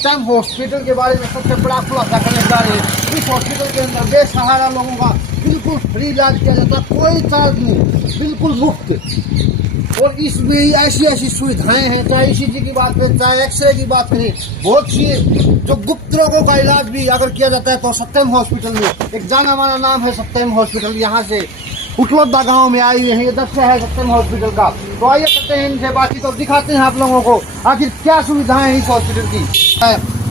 सत्यम hospital के बारे में सबसे बड़ा खुलासा करने जा रहे हैं। इस हॉस्पिटल के अंदर बेसहारा लोगों का बिल्कुल फ्री इलाज किया जाता है, कोई चार्ज नहीं, बिल्कुल मुफ्त। और इसमें ऐसी ऐसी सुविधाएं हैं, चाहे ECG की बात करें, चाहे एक्सरे की बात करें, बहुत सी जो गुप्त रोगों का इलाज भी अगर किया जाता है तो सत्यम हॉस्पिटल में। एक जाना माना नाम है सत्यम हॉस्पिटल। यहाँ से उठलोदा गांव में आई हुई है, ये दफ्तर है सत्यम हॉस्पिटल का। तो आइए करते हैं इनसे बातचीत और दिखाते हैं आप लोगों को आखिर क्या सुविधाएं हैं इस हॉस्पिटल की।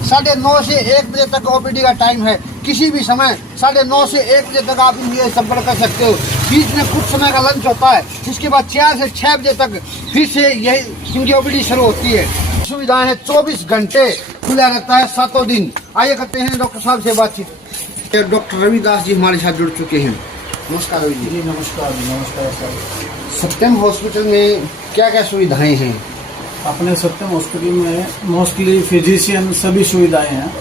9:30 से 1 बजे तक OPD का टाइम है। किसी भी समय 9:30 से 1 बजे तक आप इनसे संपर्क कर सकते हो। बीच में कुछ समय का लंच होता है, जिसके बाद 4 से 6 बजे तक फिर से यही इनकी OPD शुरू होती है। सुविधाएं हैं, 24 घंटे खुला रहता है, 7 दिन। आइए करते हैं डॉक्टर साहब से बातचीत। डॉक्टर रविदास जी हमारे साथ जुड़ चुके हैं। नमस्कार रवि जी। नमस्कार सर। सत्यम हॉस्पिटल में क्या क्या सुविधाएं हैं? अपने सत्यम हॉस्पिटल में मोस्टली फिजिशियन सभी सुविधाएं हैं,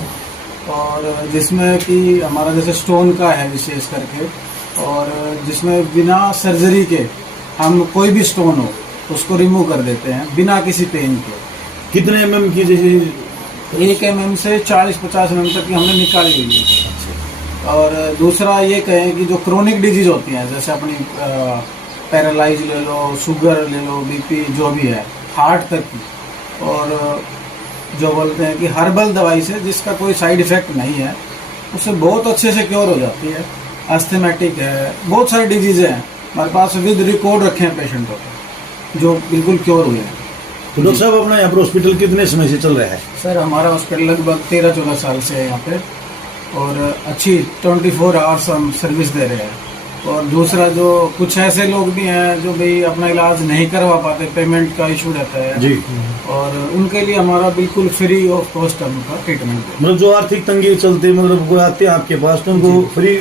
और जिसमें कि हमारा जैसे स्टोन का है विशेष करके, और जिसमें बिना सर्जरी के हम कोई भी स्टोन हो उसको रिमूव कर देते हैं बिना किसी पेन के। कितने mm की? जैसे 1 mm से 40-50 mm तक की हमने निकाली हुई है। और दूसरा ये कहें कि जो क्रोनिक डिजीज होती हैं, जैसे अपनी पैरालाइज ले लो, शुगर ले लो, BP जो भी है, हार्ट तक की, और जो बोलते हैं कि हर्बल दवाई से जिसका कोई साइड इफेक्ट नहीं है, उससे बहुत अच्छे से क्योर हो जाती है। एस्थमेटिक है, बहुत सारी डिजीज़ हैं हमारे पास, विद रिकॉर्ड रखे हैं पेशेंटों को जो बिल्कुल क्योर हुए हैं। तो डॉक्टर साहब अपना यहाँ पर हॉस्पिटल कितने समय से चल रहा है? सर हमारा हॉस्पिटल लगभग 13-14 साल से है यहाँ पे, और अच्छी 24 आवर्स हम सर्विस दे रहे हैं। और दूसरा, जो कुछ ऐसे लोग भी हैं जो भाई अपना इलाज नहीं करवा पाते, पेमेंट का इशू रहता है जी, और उनके लिए हमारा बिल्कुल फ्री ऑफ कॉस्ट उनका ट्रीटमेंट है। मतलब जो आर्थिक तंगी चलते, मतलब वो आते हैं आपके पास तो उनको फ्री?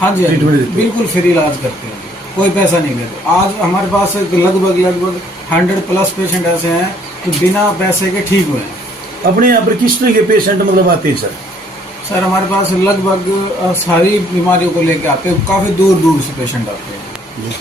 हाँ जी, ट्रीटमेंट देते हैं, बिल्कुल फ्री इलाज करते हैं, कोई पैसा नहीं लेते। आज हमारे पास लगभग 100+ पेशेंट ऐसे हैं जो बिना पैसे के ठीक हुए हैं। अपने यहाँ पर किस तरह के पेशेंट मतलब आते हैं सर हमारे पास लगभग सारी बीमारियों को लेकर आते हैं, काफ़ी दूर दूर से पेशेंट आते हैं।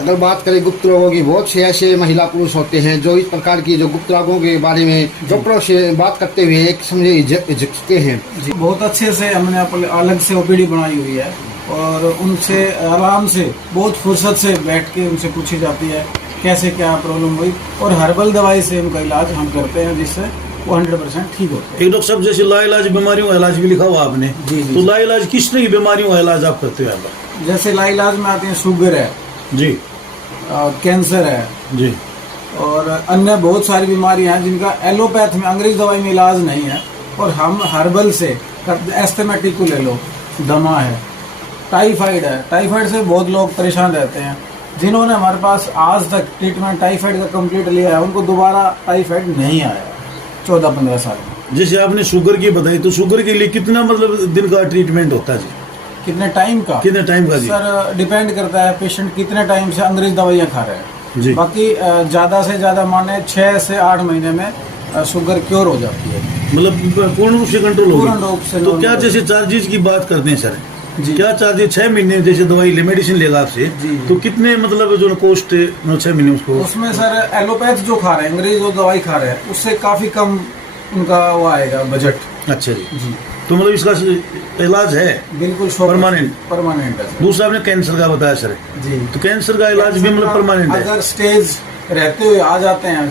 अगर बात करें गुप्त रोगों की, बहुत से ऐसे महिला पुरुष होते हैं जो इस प्रकार की जो गुप्त रोगों के बारे में डॉक्टरों से बात करते हुए एक समझे झिझकते हैं। जी, बहुत अच्छे से हमने अलग से OPD बनाई हुई है, और उनसे आराम से बहुत फुर्सत से बैठ के उनसे पूछी जाती है कैसे क्या प्रॉब्लम हुई, और हर्बल दवाई से उनका इलाज हम करते हैं, जिससे वो 100% ठीक होते हैं। एक डॉक्टर साहब, जैसे लाइलाज बीमारियों का इलाज भी लिखा हुआ आपने, जी, जी, तो लाइलाज किस तरह की बीमारियों का इलाज आप करते हो यहाँ पर? जैसे लाइलाज में आते हैं शुगर है जी, कैंसर है जी, और अन्य बहुत सारी बीमारियां हैं जिनका एलोपैथ में, अंग्रेज दवाई में इलाज नहीं है, और हम हर्बल से एस्थमेटिक को ले लो, दमा है, टाइफाइड है। टाइफाइड से बहुत लोग परेशान रहते हैं, जिन्होंने हमारे पास आज तक ट्रीटमेंट टाइफाइड का कंप्लीट लिया है, उनको दोबारा टाइफाइड नहीं आया 14-15 साल में। जैसे आपने शुगर की बताई, तो शुगर के लिए कितना मतलब दिन का ट्रीटमेंट होता है जी? कितने टाइम का? कितने टाइम का जी? सर डिपेंड करता है पेशेंट कितने टाइम से अंग्रेज दवाइयाँ खा रहे हैं जी। बाकी ज़्यादा से ज़्यादा माने 6 से 8 महीने में शुगर क्योर हो जाती है, मतलब पूर्ण रूप से कंट्रोल पूर्ण रूप से। तो क्या जैसे चार्जेस की बात करते हैं सर, जी, क्या चार्जेस 6 महीने जैसे दवाई मेडिसिन लेगा आपसे, जी, तो कितने मतलब जो कॉस्ट 6 महीने उसको? उसमें सर एलोपैथ जो खा रहे हैं, अंग्रेज जो दवाई खा रहे हैं, उससे काफ़ी कम उनका वो आएगा बजट। अच्छा जी, जी, तो मतलब इसका इलाज है बिल्कुल परमानेंट है। दूसरा आपने कैंसर का बताया सर, जी, तो कैंसर का इलाज भी मतलब परमानेंट है? अगर स्टेज रहते हुए आ जाते हैं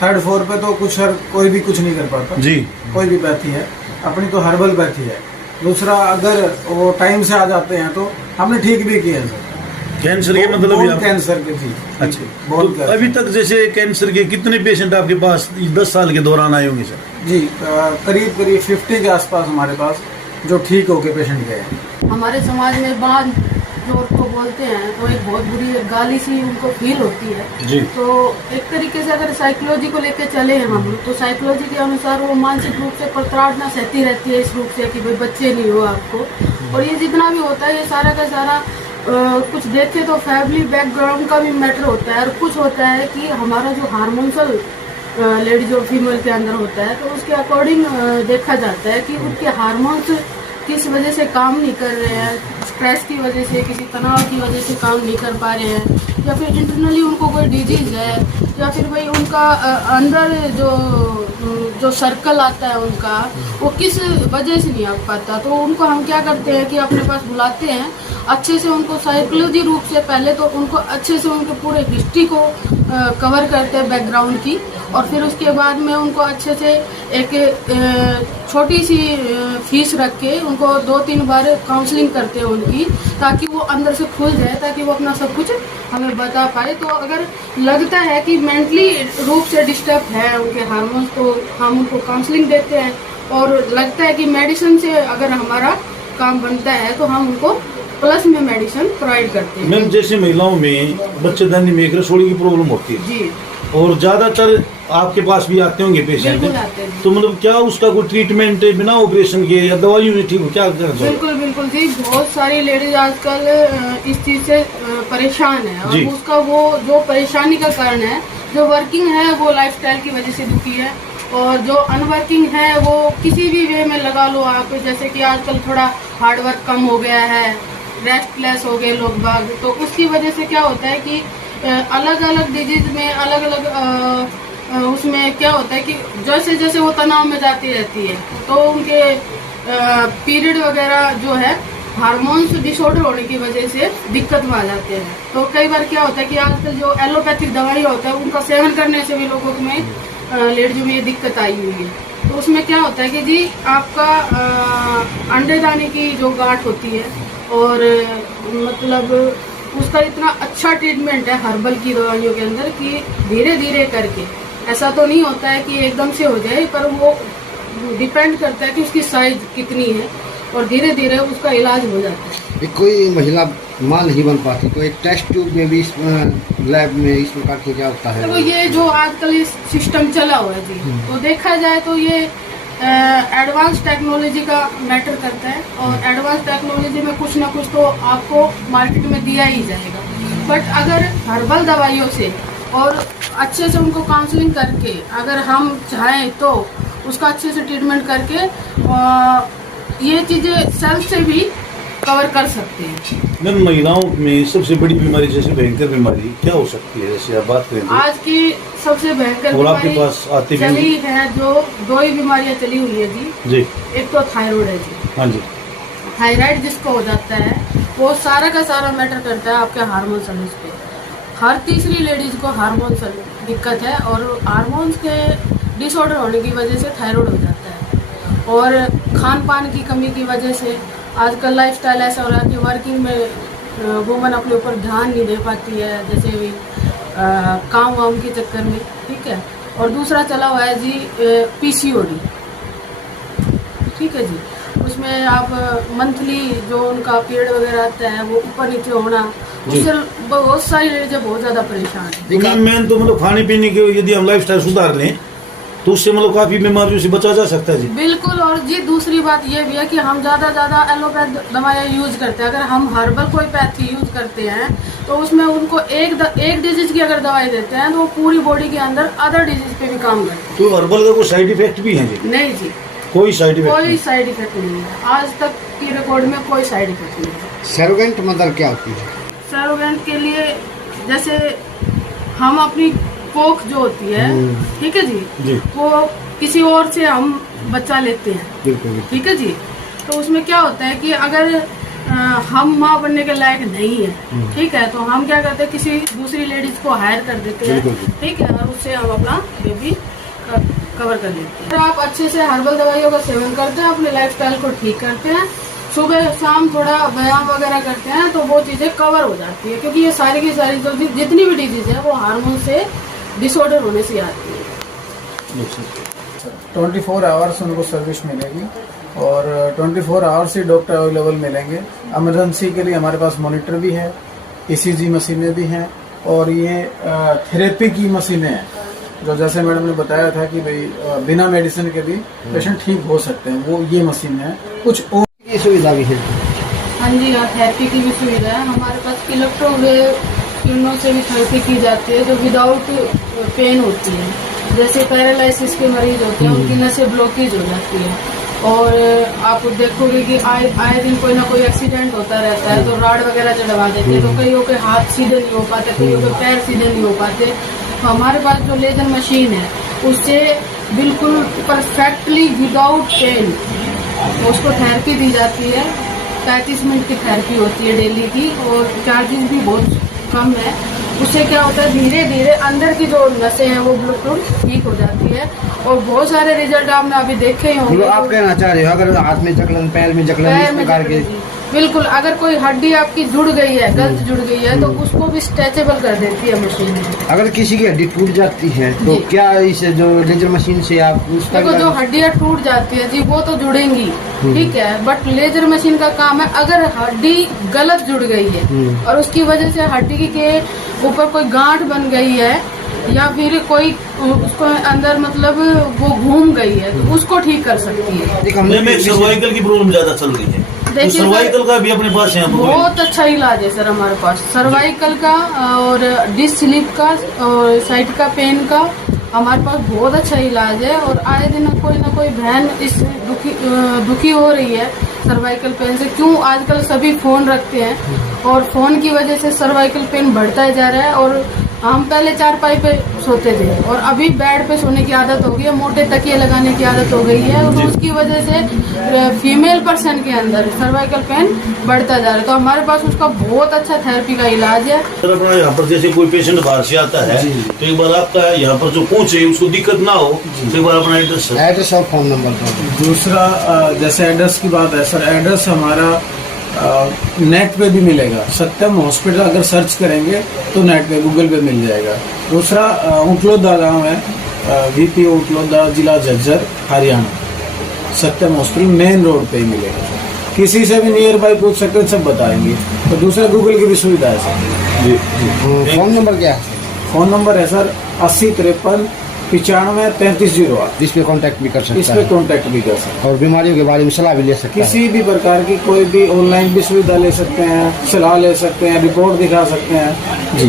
3rd फ्लोर पे, तो कुछ कोई भी कुछ नहीं कर पाता जी, कोई भी पैथी है अपनी, तो हर्बल पैथी है। दूसरा, अगर वो टाइम से आ जाते हैं तो हमने ठीक भी किया है सर कैंसर के मतलब कैंसर के। जी, अच्छा, तो अभी तक जैसे कैंसर के कितने पेशेंट आपके पास 10 साल के दौरान आए होंगे सर? जी, करीब 50 के आसपास हमारे पास जो ठीक होके पेशेंट गए हैं। हमारे समाज में बांध जो उसको बोलते हैं, तो एक बहुत बुरी गाली सी उनको फील होती है जी। तो एक तरीके से अगर साइकोलॉजी को लेकर चले हैं हम लोग, तो साइकोलॉजी के अनुसार वो मानसिक रूप से प्रताड़ना सहती रहती है इस रूप से कि भाई बच्चे नहीं हो आपको। और ये जितना भी होता है, ये सारा का सारा कुछ देखे तो फैमिली बैकग्राउंड का भी मैटर होता है, और कुछ होता है कि हमारा जो हार्मोनल लेडी जो फीमेल के अंदर होता है, तो उसके अकॉर्डिंग देखा जाता है कि उनके हार्मोन्स किस वजह से काम नहीं कर रहे हैं, स्ट्रेस की वजह से, किसी तनाव की वजह से काम नहीं कर पा रहे हैं, या फिर इंटरनली उनको कोई डिजीज है, या फिर भाई उनका अंदर जो जो सर्कल आता है उनका, वो किस वजह से नहीं आ पाता। तो उनको हम क्या करते हैं कि अपने पास बुलाते हैं, अच्छे से उनको साइकोलॉजी रूप से पहले तो उनको अच्छे से उनके पूरे हिस्ट्री को कवर करते हैं बैकग्राउंड की, और फिर उसके बाद में उनको अच्छे से एक छोटी सी फीस रख के उनको 2-3 बार काउंसलिंग करते हैं उनकी, ताकि वो अंदर से खुल जाए, ताकि वो अपना सब कुछ हमें बता पाए। तो अगर लगता है कि मेंटली रूप से डिस्टर्ब है उनके हार्मोन्स, तो हम उनको काउंसलिंग देते हैं, और लगता है कि मेडिसिन से अगर हमारा काम बनता है तो हम उनको प्लस में मेडिसिन प्रोवाइड करते हैं। मैम जैसे महिलाओं में बच्चेदानी में रसोड़ी की प्रॉब्लम होती है जी, और ज्यादातर आपके पास भी आते होंगे पेशेंट, बिल्कुल आते हैं। तो मतलब क्या उसका कोई ट्रीटमेंट है बिना ऑपरेशन के या दवाइयों में ठीक हो, क्या करना चाहिए? बिल्कुल बिल्कुल जी, बहुत सारी लेडीज आजकल इस चीज से परेशान है, जी। और उसका वो जो परेशानी का कारण है, जो वर्किंग है वो लाइफस्टाइल की वजह से दुखी है, और जो अनवर्किंग है वो किसी भी वे में लगा लो आप, जैसे कि आजकल थोड़ा हार्ड वर्क कम हो गया है, रेस्टलेस हो गए लोग बाग, तो उसकी वजह से क्या होता है कि अलग अलग डिजीज में अलग अलग उसमें क्या होता है कि जैसे जैसे वो तनाव में जाती रहती है, तो उनके पीरियड वगैरह जो है हार्मोन्स डिसऑर्डर होने की वजह से दिक्कत में आ जाते हैं। तो कई बार क्या होता है कि आजकल जो एलोपैथिक दवाई होता है उनका सेवन करने से भी लोगों में लेडीज में ये दिक्कत आई हुई है। तो उसमें क्या होता है कि जी आपका अंडे दाने की जो गांठ होती है, और मतलब उसका इतना अच्छा ट्रीटमेंट है हर्बल की दवाइयों के अंदर कि धीरे धीरे करके, ऐसा तो नहीं होता है कि एकदम से हो जाए, पर वो डिपेंड करता है कि उसकी साइज कितनी है, और धीरे धीरे उसका इलाज हो जाता है। एक कोई महिला माँ नहीं बन पाती तो एक टेस्ट ट्यूब में भी इस लैब में इस प्रकार की क्या होता है? तो ये जो आजकल ये सिस्टम चला हुआ है जी, तो देखा जाए तो ये एडवांस टेक्नोलॉजी का मैटर करता है, और एडवांस टेक्नोलॉजी में कुछ ना कुछ तो आपको मार्केट में दिया ही जाएगा। बट अगर हर्बल दवाइयों से और अच्छे से उनको काउंसलिंग करके अगर हम चाहें तो उसका अच्छे से ट्रीटमेंट करके ये चीज़ें सेल्फ से भी कवर कर सकते हैं। मैम महिलाओं में सबसे बड़ी बीमारी जैसे भयंकर बीमारी क्या हो सकती है, जैसे आप बात करें तो? आज की सबसे भयंकर और आपके बीमारी पास आती भी चली है, जो 2 ही बीमारियां चली हुई है जी। एक तो थायराइड है जी। हाँ जी। थायराइड जिसको हो जाता है वो सारा का सारा मैटर करता है आपके हार्मोन सर्विस पे। हर तीसरी लेडीज को हार्मोन दिक्कत है, और हार्मोन्स के डिसऑर्डर होने की वजह से थायराइड हो जाता है, और खान पान की कमी की वजह से आजकल लाइफस्टाइल ऐसा हो रहा है कि वर्किंग में वुमन अपने ऊपर ध्यान नहीं दे पाती है, जैसे भी काम वाम के चक्कर में, ठीक है। और दूसरा चला हुआ है जी पीसीओडी, ठीक है जी। उसमें आप मंथली जो उनका पीरियड वगैरह आता है वो ऊपर नीचे होना, उससे बहुत सारी लेडीज बहुत ज़्यादा परेशान है। मैम तो मतलब खाने पीने के यदि हम लाइफस्टाइल सुधार लें तो उससे मतलब काफी बीमारियों से बचा जा सकता है जी। बिल्कुल। और जी दूसरी बात ये भी है कि हम ज़्यादा एलोपैथ दवाइयाँ यूज करते हैं। अगर हम हर्बल कोई पैथी यूज करते हैं तो उसमें उनको एक डिजीज की अगर दवाई देते हैं तो वो पूरी बॉडी के अंदर अदर डिजीज पे भी काम करते हैं। तो हर्बल का कोई साइड इफेक्ट भी है जी? नहीं जी, कोई साइड इफेक्ट कोई साइड इफेक्ट नहीं है, आज तक की रिकॉर्ड में कोई साइड इफेक्ट नहीं है। सरोगेंट मदर क्या होती है? सरोगेंट के लिए जैसे हम अपनी कोख जो होती है, ठीक है जी, वो किसी और से हम बच्चा लेते हैं, बिल्कुल, ठीक है जी। तो उसमें क्या होता है कि अगर हम माँ बनने के लायक नहीं है, ठीक है, तो हम क्या करते हैं किसी दूसरी लेडीज को हायर कर देते हैं, ठीक है, और उससे हम अपना बेबी कवर कर लेते हैं। तो आप अच्छे से हर्बल दवाइयों का सेवन करते हैं, अपने लाइफस्टाइल को ठीक करते हैं, सुबह शाम थोड़ा व्यायाम वगैरह करते हैं, तो वो चीज़ें कवर हो जाती है। क्योंकि ये सारी की सारी जो जितनी भी डिजीज है वो हार्मोन से डिसऑर्डर होने से आती है। 24 आवर्स उनको सर्विस मिलेगी, और 24 आवर्स ही डॉक्टर अवेलेबल मिलेंगे। इमरजेंसी के लिए हमारे पास मॉनिटर भी है, ECG मशीनें भी हैं, और ये थेरेपी की मशीनें हैं, जो जैसे मैडम ने बताया था कि भाई बिना मेडिसिन के भी पेशेंट ठीक हो सकते हैं, वो ये मशीन है। कुछ और ये सुविधा भी है? हाँ जी, हाँ, थेरेपी की भी सुविधा है हमारे पास। इलेक्ट्रोवेव किरणों से भी थेरेपी की जाती है जो विदाउट पेन होती है। जैसे पैरालिसिस के मरीज होते हैं, उनकी नसें ब्लॉकेज हो जाती है, और आप देखोगे कि आए दिन कोई ना कोई एक्सीडेंट होता रहता है, तो राड वगैरह चढ़वा देते हैं, तो कईयों के हाथ सीधे नहीं हो पाते, कईयों के पैर सीधे नहीं हो पाते। तो हमारे पास जो लेजर मशीन है उससे बिल्कुल परफेक्टली विदाउट पेन उसको थेरेपी दी जाती है। 35 मिनट की थेरेपी होती है डेली की और चार्जेस भी बहुत कम है। उससे क्या होता है धीरे धीरे अंदर की जो नसें हैं वो बिल्कुल ठीक हो जाती है और बहुत सारे रिजल्ट आपने अभी देखे ही होंगे। आप कहना चाह रहे हो अगर हाथ में जकड़न, पैर में जकड़न, इस प्रकार के बिल्कुल, अगर कोई हड्डी आपकी जुड़ गई है, गलत जुड़ गई है तो उसको भी स्ट्रेचेबल कर देती है मशीन। अगर किसी की हड्डी टूट जाती है तो जी। क्या इस जो लेजर मशीन से आप उसका देखो जो हड्डियां टूट जाती है जी वो तो जुड़ेंगी, ठीक है, बट लेजर मशीन का काम है अगर हड्डी गलत जुड़ गई है और उसकी वजह से हड्डी के ऊपर कोई गांठ बन गई है या फिर कोई उसको अंदर मतलब वो घूम गई है तो उसको ठीक कर सकती है। में सर्वाइकल की प्रॉब्लम ज्यादा चल रही है, तो देखिए सर्वाइकल का भी अपने पास है बहुत अच्छा इलाज है सर हमारे पास, सर्वाइकल का और डिस्क स्लिप का और साइड का पेन का हमारे पास बहुत अच्छा इलाज है। और आए दिन कोई ना कोई बहन इस दुखी हो रही है सर्वाइकल पेन से। क्यों आजकल सभी फोन रखते हैं और फोन की वजह से सर्वाइकल पेन बढ़ता जा रहा है और हम पहले चारपाई पे सोते थे और अभी बेड पे सोने की आदत हो गई है, मोटे तकिए लगाने की आदत हो गई है और उसकी वजह से फीमेल पर्सन के अंदर सर्वाइकल पेन बढ़ता जा रहा है। तो हमारे पास उसका बहुत अच्छा थेरेपी का इलाज है। सर अपना यहाँ पर जैसे कोई पेशेंट बाहर से आता है तो एक बार आपका यहाँ पर जो पहुंचे उसको दिक्कत ना हो तो एक बार अपना एड्रेस और फोन नंबर। दूसरा जैसे एड्रेस की बात है सर, एड्रेस हमारा नेट पे भी मिलेगा। सत्यम हॉस्पिटल अगर सर्च करेंगे तो नेट पे गूगल पे मिल जाएगा। दूसरा ऊंटलोदा गांव है, VP ऊंटलोदा, जिला झज्जर, हरियाणा। सत्यम हॉस्पिटल मेन रोड पे ही मिलेगा। किसी से भी नियर बाय पूछ सकते हैं, सब बताएंगे। तो दूसरा गूगल की भी सुविधा है सर। जी फोन नंबर क्या है? फोन नंबर है सर 8053 95 3508। इस पे कांटेक्ट भी कर सकते इस पे कांटेक्ट भी कर सकते हैं और बीमारियों के बारे में सलाह भी ले सकते हैं। किसी भी प्रकार की कोई भी ऑनलाइन भी सुविधा ले सकते हैं, सलाह ले सकते हैं, रिपोर्ट दिखा सकते हैं जी।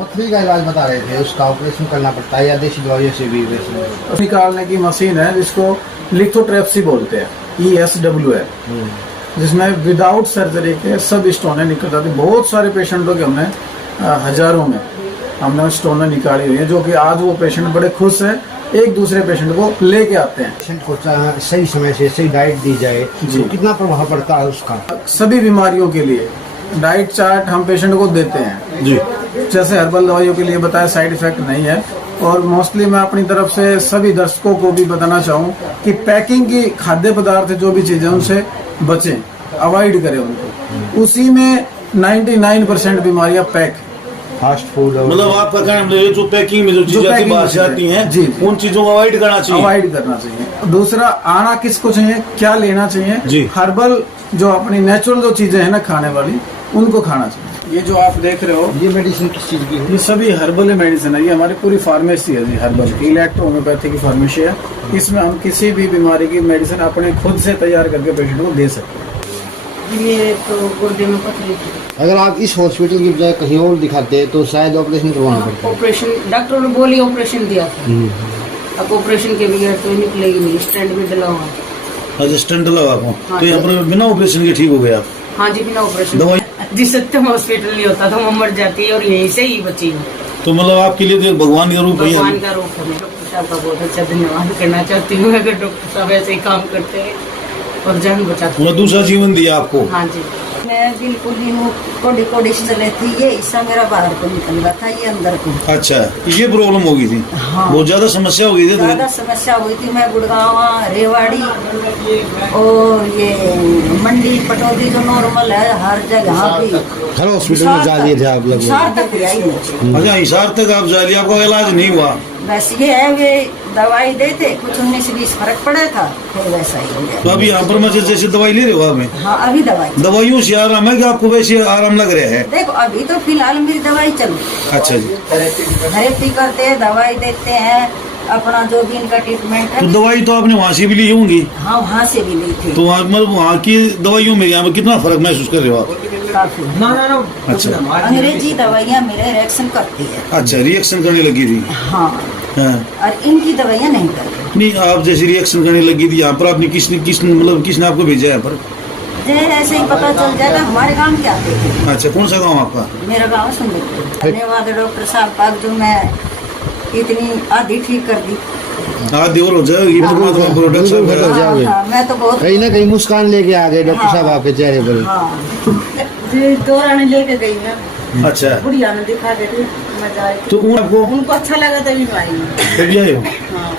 पथरी का इलाज बता रहे थे, उसका ऑपरेशन करना पड़ता है या देसी दवाइयों से भी? वैसे निकालने की मशीन है जिसको लिथोट्रेप्सी बोलते हैं, ESWL, जिसमें विदाउट सर्जरी के सब स्टोनें निकल जाती। बहुत सारे पेशेंटों के हमने हजारों में हमने स्टोनें निकाली हुई है, जो कि आज वो पेशेंट बड़े खुश है, एक दूसरे पेशेंट को लेके आते हैं। पेशेंट को सही समय से सही डाइट दी जाए तो कितना प्रभाव पड़ता है उसका? सभी बीमारियों के लिए डाइट चार्ट हम पेशेंट को देते हैं जी। जैसे हर्बल दवाइयों के लिए बताया, साइड इफेक्ट नहीं है। और मोस्टली मैं अपनी तरफ से सभी दर्शकों को भी बताना चाहूँ कि पैकिंग की खाद्य पदार्थ जो भी चीजें उनसे बचें, अवॉइड करें उनको। उसी में 99% बीमारियां पैक, फास्ट फूड, मतलब आपका कहना मतलब जो पैकिंग में जो चीजें बाहर से आती हैं जी, उन चीजों को अवॉइड करना चाहिए। अवॉइड करना चाहिए। दूसरा, आना किसको चाहिए, क्या लेना चाहिए जी। हर्बल जो अपनी नेचुरल जो चीजें हैं ना खाने वाली, उनको खाना चाहिए। ये जो आप देख रहे हो ये मेडिसिन किस चीज की है? ये सभी हर्बल मेडिसिन है। ये हमारी पूरी फार्मेसी है जी, हर्बल की इलेक्ट्रो होम्योपैथी की फार्मेसी है। इसमें हम किसी भी बीमारी की मेडिसिन अपने खुद से तैयार करके पेशेंट को दे सकते हैं। ये तो गुर्दे में पथरी थी। अगर आप इस हॉस्पिटल की बजाय कहीं और दिखाते तो शायद ऑपरेशन करवाना पड़ता। ऑपरेशन डॉक्टर ने बोली ऑपरेशन दिया था, अब ऑपरेशन के बगैर तो निकलेगी नहीं, स्टैंड में डला हुआ। अच्छा स्टंट लगा आपको हाँ, तो यहाँ पर बिना ऑपरेशन के ठीक हो गए आप? हाँ जी, बिना ऑपरेशन। दवाई जिस सत्यम हॉस्पिटल नहीं होता तो वो मर जाती है और यहीं से ही बची हूँ। तो मतलब आपके लिए तो भगवान का रूप है। भगवान का रूप है। डॉक्टर साहब का बहुत अच्छा धन्यवाद करना चाहती हूँ, अगर डॉक्टर साहब ऐसे ही काम करते हैं और जान बचाते हैं। मतलब दूसरा जीवन दिया आपको। हाँ जी, मैं बिल्कुल ही वो कोडी से चले थी, ये हिस्सा मेरा बाहर को निकल रहा था, ये अंदर को। अच्छा, ये प्रॉब्लम हो गई थी? हाँ। बहुत ज्यादा समस्या हो गई थी? ज्यादा समस्या हुई थी। मैं गुड़गांव, रेवाड़ी और ये मंडी पटौदी जो नॉर्मल है हर जगह पे हर हॉस्पिटल में जा लिए थे आप लोग? हिसार तक आई मैं। अच्छा, हिसार तक आप जा लिया, आपका इलाज नहीं हुआ? बस ये है, वे दवाई देते कुछ 19-20 फर्क पड़ा था, फिर वैसा ही हो तो गया। अभी यहाँ पर मैं जैसे दवाई ले रहे हो आप? हाँ, अभी दवाई दवाइयों से आराम है कि आपको वैसे आराम लग रहा है? देखो, अभी तो फिलहाल मेरी दवाई चल रही। अच्छा जी। थेरेपी करते हैं, दवाई देते हैं, अपना जो भी इनका ट्रीटमेंट तो है। दवाई तो आपने वहाँ से भी ली होंगी? हाँ, वहाँ से भी ली थी। तो मतलब वहाँ की दवाइयों में यहाँ पर कितना फर्क महसूस कर रहे हो आप? काफी। अच्छा, अंग्रेजी दवाइयाँ मेरे रिएक्शन करती है। अच्छा, रिएक्शन करने लगी थी? हाँ, हाँ। और इनकी दवाइयाँ नहीं करती। नहीं, आप जैसे रिएक्शन करने लगी थी यहाँ पर, आपने किसने आपको भेजा यहाँ पर? ऐसे ही पता चल जाएगा। हमारे गांव के आते थे। अच्छा, कौन सा गाँव आपका? मेरा गांव सुंदरपुर। धन्यवाद डॉक्टर साहब पाक, जो मैं इतनी आधी ठीक कर दी। हाँ देवर हो जाए ये प्रोडक्ट सब बिल्कुल हो जाओगे। हाँ, मैं तो बहुत कहीं ना कहीं मुस्कान लेके आ गए डॉक्टर साहब आपके चेहरे पर। हाँ जी दौरान लेके गई मैं अच्छा बुढ़िया ने दिखा के मजा आई तो आपको उनको अच्छा लगा तभी मैं आई फिर भी आए हो हाँ